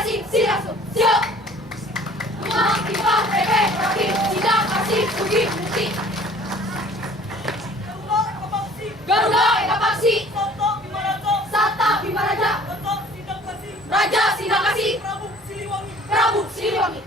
kasih, siap, siap. Mengaktifkan PPKP, tidak kasih bukti bukti. Garuda Eka Paksi, Sata Bima Raja, Raja Sidang Kasih, Prabu Siliwangi.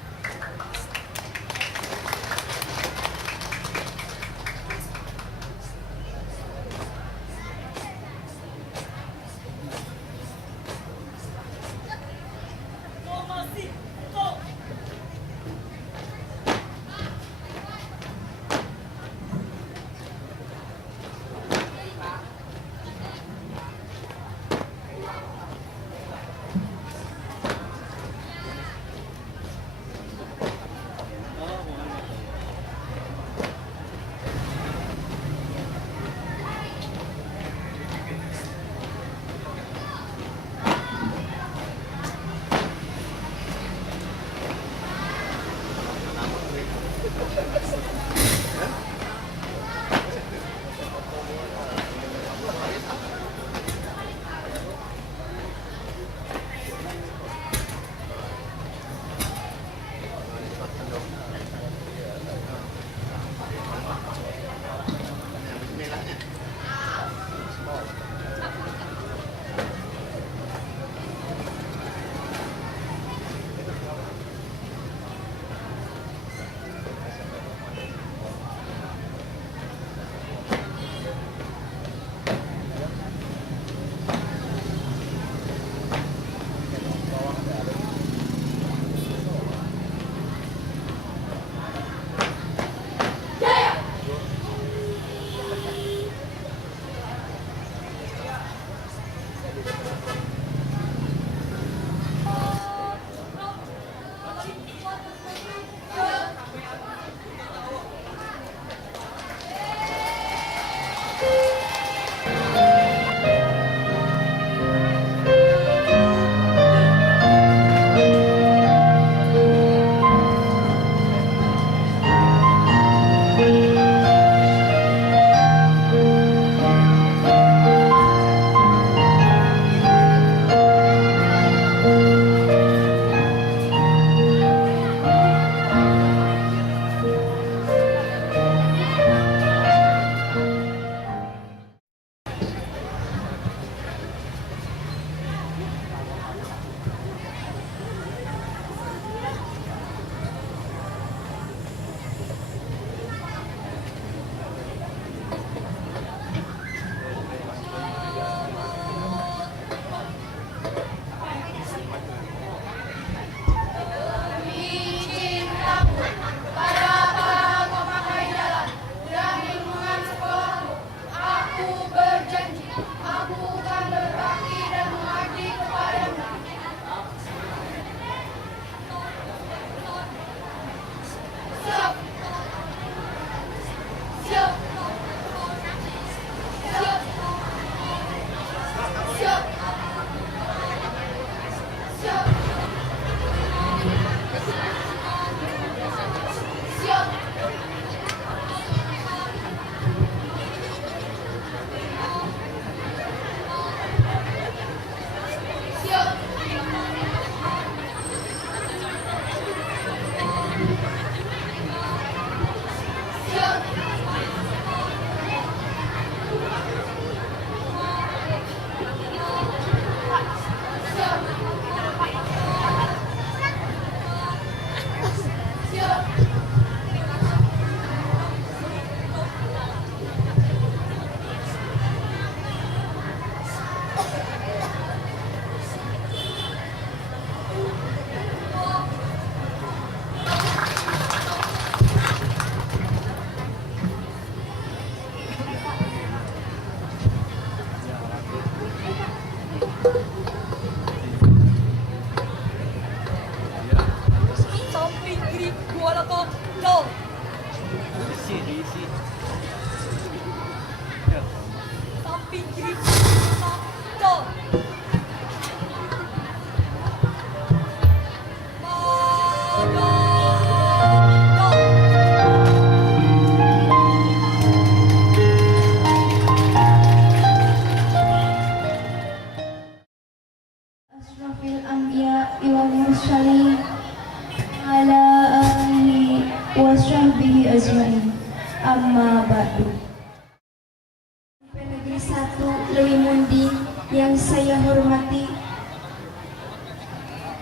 satu Lewi Munding yang saya hormati,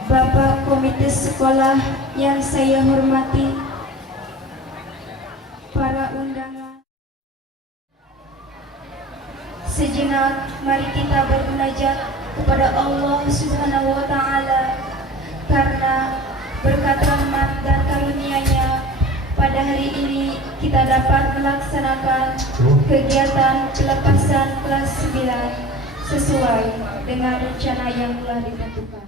Bapak Komite Sekolah yang saya hormati, para undangan. Sejenak mari kita bermunajat kepada Allah Subhanahu wa Ta'ala, karena berkat rahmat dan karunia-Nya pada hari ini kita dapat melaksanakan kegiatan pelepasan kelas 9 sesuai dengan rencana yang telah ditentukan.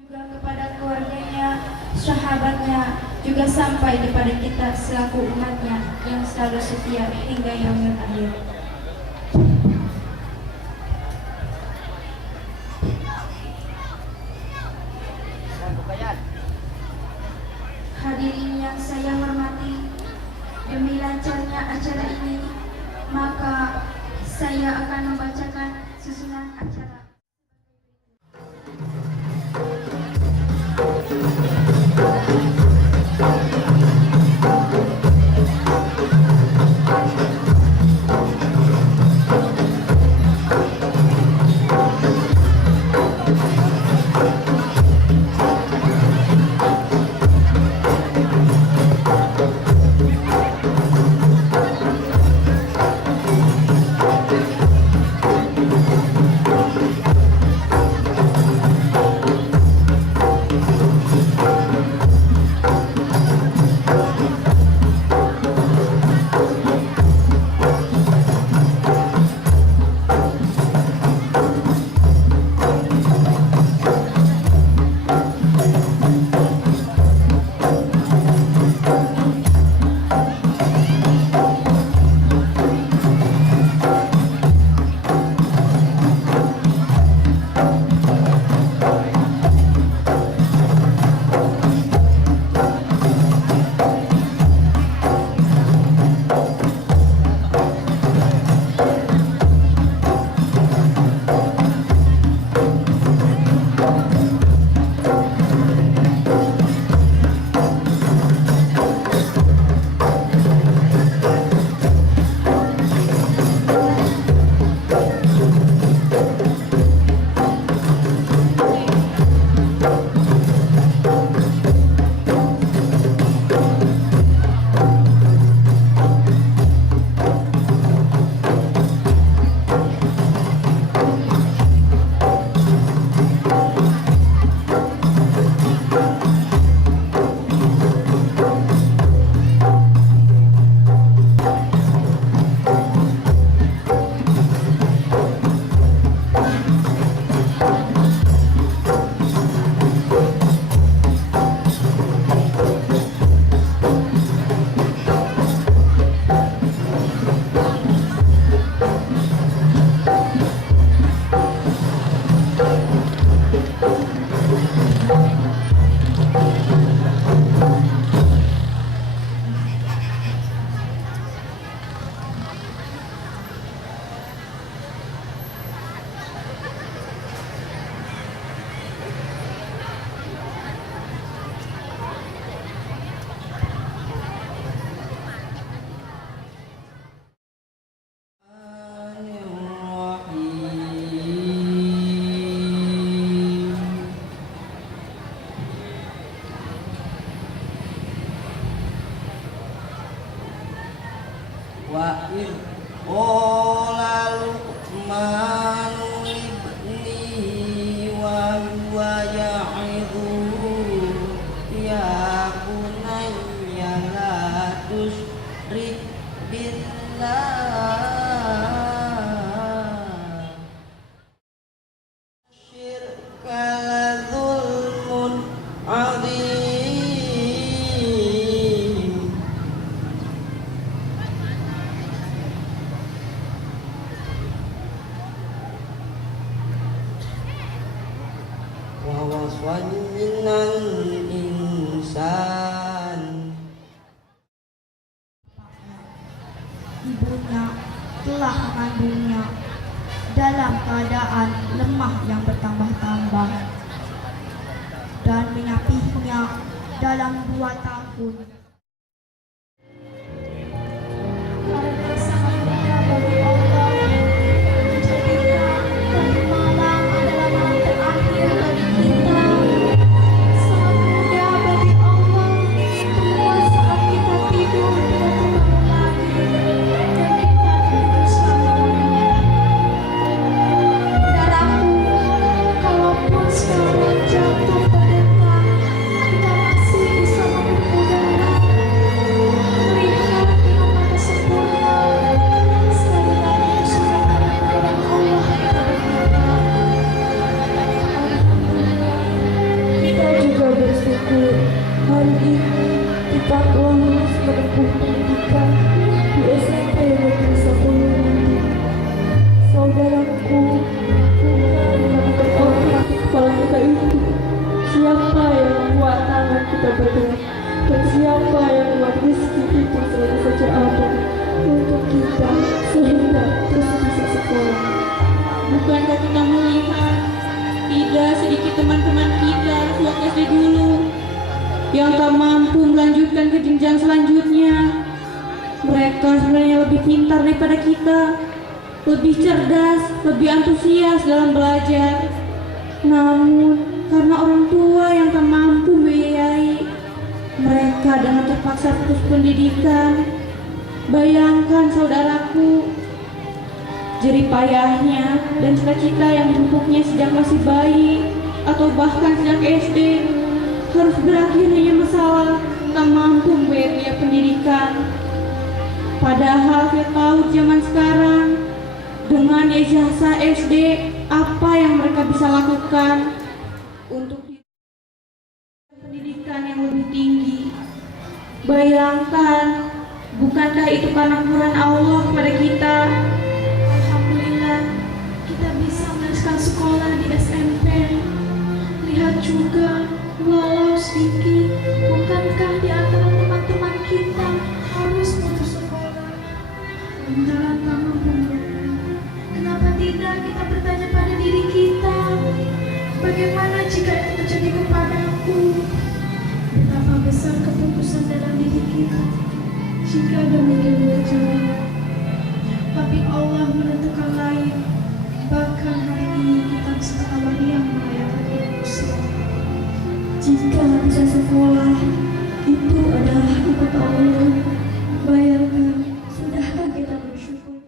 Juga kepada keluarganya, sahabatnya, juga sampai kepada kita selaku umatnya yang selalu setia hingga yaumil akhir. Hadirin yang saya hormati, demi lancarnya acara ini, maka saya akan membacakan susunan acara. Wa in qala Luqman libni wa huwa ya'idhu ya bunayya la tusyrik billah syirka la dzulmun 'adzim. Waswannal insan. Ibunya telah mengandungnya dalam keadaan lemah yang bertambah-tambah dan menyapihnya dalam 2 tahun. Karena sangat mudah bagi Allah SD dulu yang tak mampu melanjutkan ke jenjang selanjutnya. Mereka sebenarnya lebih pintar daripada kita, lebih cerdas, lebih antusias dalam belajar. Namun karena orang tua yang tak mampu membiayai, mereka dengan terpaksa putus pendidikan. Bayangkan saudaraku, jerih payahnya dan cita-cita yang dipupuknya sejak masih bayi atau bahkan sejak SD harus berakhir hanya masalah tak mampu membayar biaya pendidikan. Padahal kita tahu zaman sekarang dengan ijazah SD apa yang mereka bisa lakukan untuk pendidikan yang lebih tinggi. Bayangkan, bukankah itu karena kemurahan Allah kepada kita? Alhamdulillah, kita bisa meneruskan sekolah di SMP. Lihat juga, walau sedikit, bukankah di antara teman-teman kita harus putus sekolah? Lantaran tak mampu membayar. Kenapa tidak kita bertanya pada diri kita, bagaimana jika itu terjadi kepadaku? Betapa besar keputusan dalam diri kita jika demikian terjadi. Tapi Allah menentukan lain. Bahkan hari ini kita bisa yang merayakan Islam. Jika bisa sekolah, itu adalah nikmat Allah. Bayangkan, sudahkah kita bersyukur?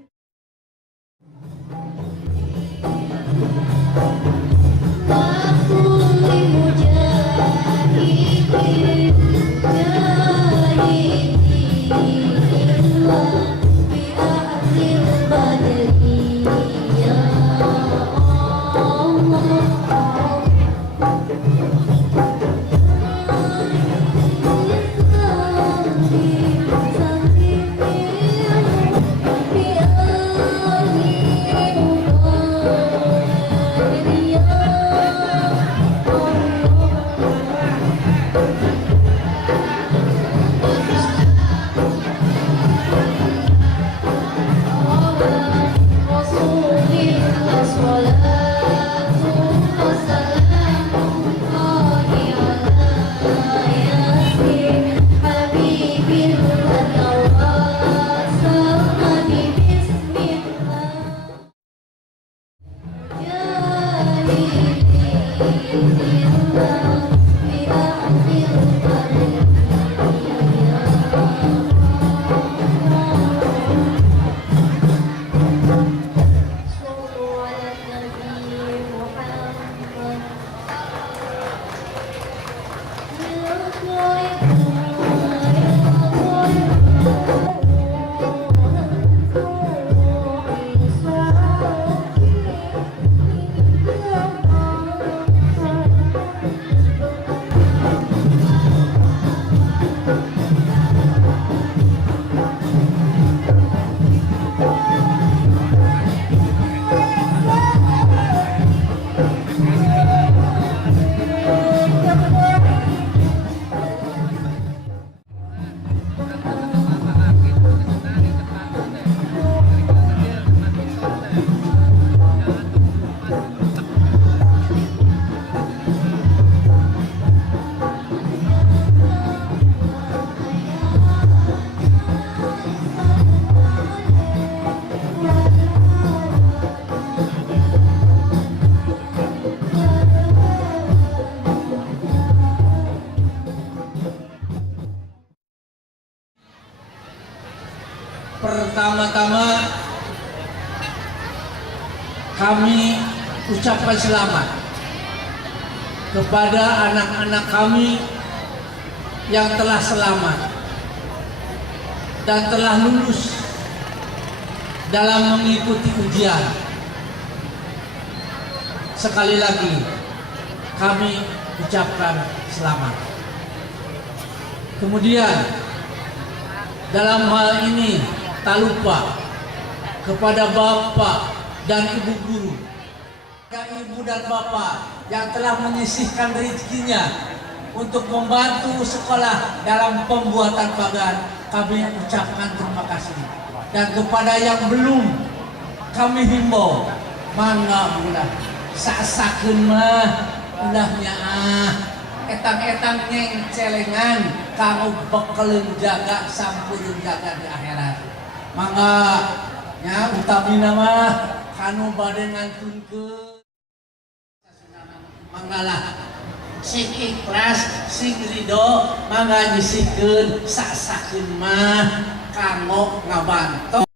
Pertama-tama kami ucapkan selamat kepada anak-anak kami yang telah selamat dan telah lulus dalam mengikuti ujian. Sekali lagi kami ucapkan selamat. Kemudian dalam hal ini tak lupa kepada Bapak dan Ibu guru, Ibu dan Bapak yang telah menyisihkan rezekinya untuk membantu sekolah dalam pembuatan pagar, kami ucapkan terima kasih. Dan kepada yang belum, kami himbau, mangga ulah sasakeun mah ulahnya etang-etang celengan kamu bekelen jaga sampureun jaga di akhirat. Mangga nya utami nama kanu bade ngantunkeun manggalah sing ikhlas sing ridho mangga nyisikeun sasakeun mah kanggo ngabantu